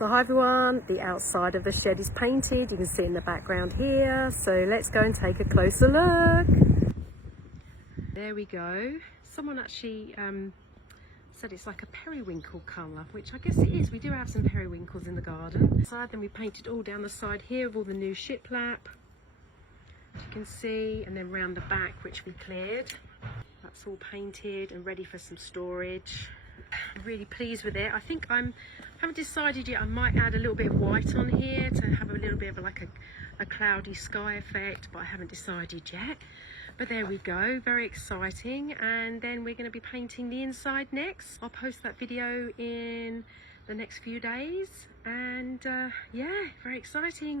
So hi everyone, the outside of the shed is painted. You can see in the background here. So let's go and take a closer look. There we go. Someone actually said it's like a periwinkle colour, which I guess it is. We do have some periwinkles in the garden. Then we painted all down the side here with all the new shiplap, as you can see, and then round the back, which we cleared. That's all painted and ready for some storage. I'm really pleased with it. I think I haven't decided yet. I might add a little bit of white on here to have a little bit of like a cloudy sky effect, but I haven't decided yet. But there we go, very exciting. And then we're going to be painting the inside next. I'll post that video in the next few days, and yeah, very exciting.